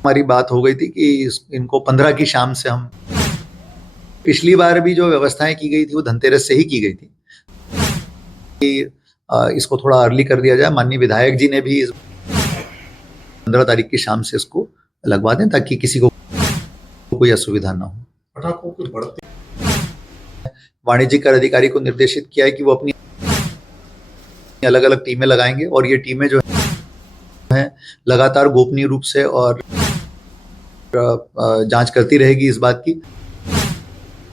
हमारी बात हो गई थी कि इनको 15 की शाम से हम पिछली बार भी जो व्यवस्थाएं की गई थी वो धनतेरस से ही की गई थी कि इसको थोड़ा अर्ली कर दिया जाए। माननीय विधायक जी ने भी 15 तारीख की शाम से इसको लगवा दें ताकि किसी को कोई असुविधा ना हो। पटाखों के बढ़ते वाणिज्यिक कर अधिकारी को निर्देशित किया है कि वो अपनी अलग अलग टीमें लगाएंगे और ये टीमें जो है लगातार गोपनीय रूप से और जांच करती रहेगी इस बात की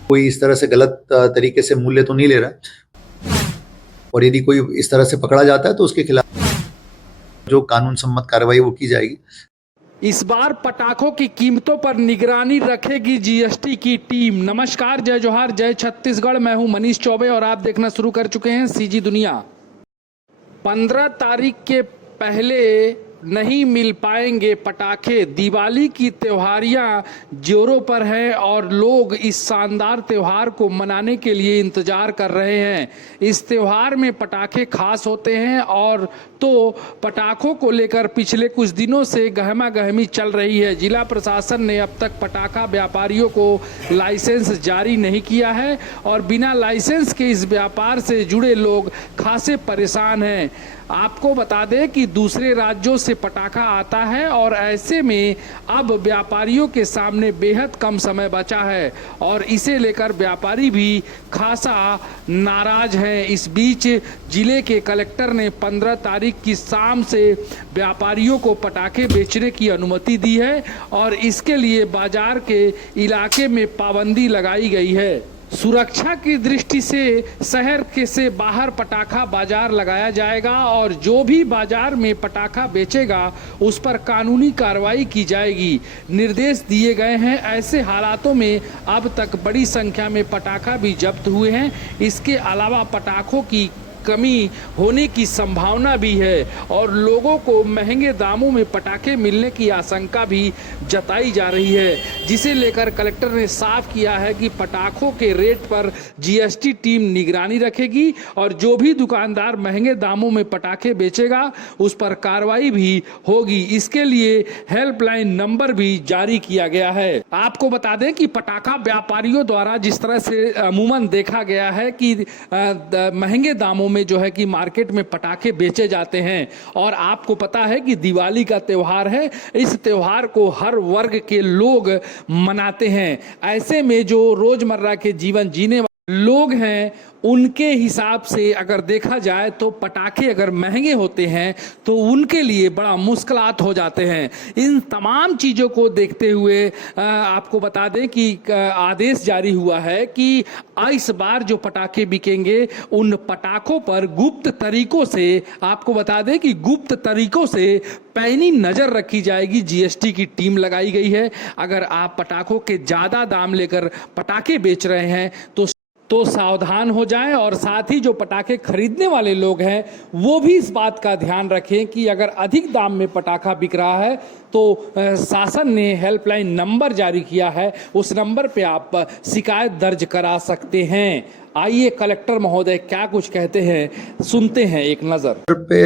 कोई इस तरह से गलत तरीके से मूल्य तो नहीं ले रहा, और यदि कोई इस तरह से पकड़ा जाता है तो उसके खिलाफ जो कानून सम्मत कार्रवाई वो की जाएगी। इस बार पटाखों की कीमतों पर निगरानी रखेगी जीएसटी की टीम। नमस्कार, जय जोहार, जय छत्तीसगढ़। मैं हूं मनीष चौबे और आप देखना शुरू कर चुके हैं सीजी दुनिया। 15 तारीख के पहले नहीं मिल पाएंगे पटाखे। दिवाली की त्योहारियां जोरों पर हैं और लोग इस शानदार त्योहार को मनाने के लिए इंतजार कर रहे हैं। इस त्योहार में पटाखे खास होते हैं और तो पटाखों को लेकर पिछले कुछ दिनों से गहमा गहमी चल रही है। जिला प्रशासन ने अब तक पटाखा व्यापारियों को लाइसेंस जारी नहीं किया है और बिना लाइसेंस के इस व्यापार से जुड़े लोग खासे परेशान हैं। आपको बता दें कि दूसरे राज्यों से पटाखा आता है और ऐसे में अब व्यापारियों के सामने बेहद कम समय बचा है और इसे लेकर व्यापारी भी खासा नाराज हैं। इस बीच जिले के कलेक्टर ने 15 तारीख की शाम से व्यापारियों को पटाखे बेचने की अनुमति दी है और इसके लिए बाजार के इलाके में पाबंदी लगाई गई है। सुरक्षा की दृष्टि से शहर के से बाहर पटाखा बाजार लगाया जाएगा और जो भी बाजार में पटाखा बेचेगा उस पर कानूनी कार्रवाई की जाएगी। निर्देश दिए गए हैं। ऐसे हालातों में अब तक बड़ी संख्या में पटाखा भी जब्त हुए हैं। इसके अलावा पटाखों की कमी होने की संभावना भी है और लोगों को महंगे दामों में पटाखे मिलने की आशंका भी जताई जा रही है, जिसे लेकर कलेक्टर ने साफ किया है कि पटाखों के रेट पर जीएसटी टीम निगरानी रखेगी और जो भी दुकानदार महंगे दामों में पटाखे बेचेगा उस पर कार्रवाई भी होगी। इसके लिए हेल्पलाइन नंबर भी जारी किया गया है। आपको बता दें कि पटाखा व्यापारियों द्वारा जिस तरह से अमूमन देखा गया है कि महंगे दामों में जो है कि मार्केट में पटाखे बेचे जाते हैं और आपको पता है कि दिवाली का त्योहार है। इस त्योहार को हर वर्ग के लोग मनाते हैं। ऐसे में जो रोजमर्रा के जीवन जीने वाले लोग हैं उनके हिसाब से अगर देखा जाए तो पटाखे अगर महंगे होते हैं तो उनके लिए बड़ा मुश्किलात हो जाते हैं। इन तमाम चीज़ों को देखते हुए आपको बता दें कि आदेश जारी हुआ है कि इस बार जो पटाखे बिकेंगे उन पटाखों पर गुप्त तरीकों से, आपको बता दें कि गुप्त तरीकों से पैनी नज़र रखी जाएगी। जीएसटी की टीम लगाई गई है। अगर आप पटाखों के ज़्यादा दाम लेकर पटाखे बेच रहे हैं तो सावधान हो जाएं और साथ ही जो पटाखे खरीदने वाले लोग हैं वो भी इस बात का ध्यान रखें कि अगर अधिक दाम में पटाखा बिक रहा है तो शासन ने हेल्पलाइन नंबर जारी किया है, उस नंबर पे आप शिकायत दर्ज करा सकते हैं। आइए कलेक्टर महोदय क्या कुछ कहते हैं, सुनते हैं एक नजर। पे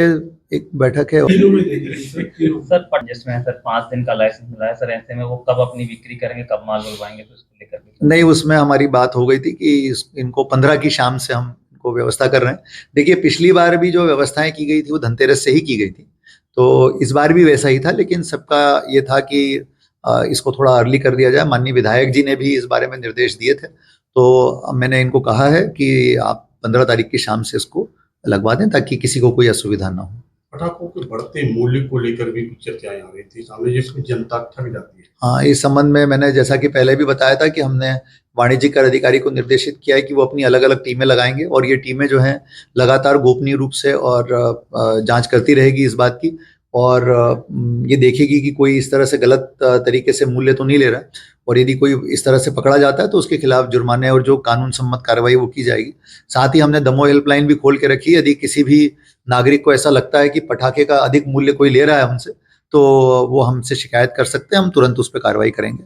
एक बैठक है सर, जिसमें सर 5 दिन का लाइसेंस मिला है सर, ऐसे में वो कब अपनी बिक्री करेंगे, कब माल बुलवाएंगे, तो इसको लेकर नहीं, उसमें हमारी बात हो गई थी कि इनको 15 की शाम से हम इनको व्यवस्था कर रहे हैं। देखिए, पिछली बार भी जो व्यवस्थाएं की गई थी वो धनतेरस से ही की गई थी, तो इस बार भी वैसा ही था, लेकिन सबका ये था कि इसको थोड़ा अर्ली कर दिया जाए। माननीय विधायक जी ने भी इस बारे में निर्देश दिए थे, तो मैंने इनको कहा है कि आप 15 तारीख की शाम से इसको लगवा दें ताकि किसी को कोई असुविधा ना हो। पटाखों के बढ़ते मूल्य को लेकर भी कुछ चर्चाएं आ रही थी सामने, जिसमें जनता थक जाती है। हाँ, इस संबंध में मैंने जैसा कि पहले भी बताया था कि हमने वाणिज्यिक कर अधिकारी को निर्देशित किया है कि वो अपनी अलग अलग टीमें लगाएंगे और ये टीमें जो हैं लगातार गोपनीय रूप से और जांच करती रहेगी इस बात की और ये देखेगी कि कोई इस तरह से गलत तरीके से मूल्य तो नहीं ले रहा, और यदि कोई इस तरह से पकड़ा जाता है तो उसके खिलाफ जुर्माने और जो कानून सम्मत कार्रवाई वो की जाएगी। साथ ही हमने दमोह हेल्पलाइन भी खोल के रखी है। यदि किसी भी नागरिक को ऐसा लगता है कि पटाखे का अधिक मूल्य कोई ले रहा है हमसे, तो वो हमसे शिकायत कर सकते हैं, हम तुरंत उस पर कार्रवाई करेंगे।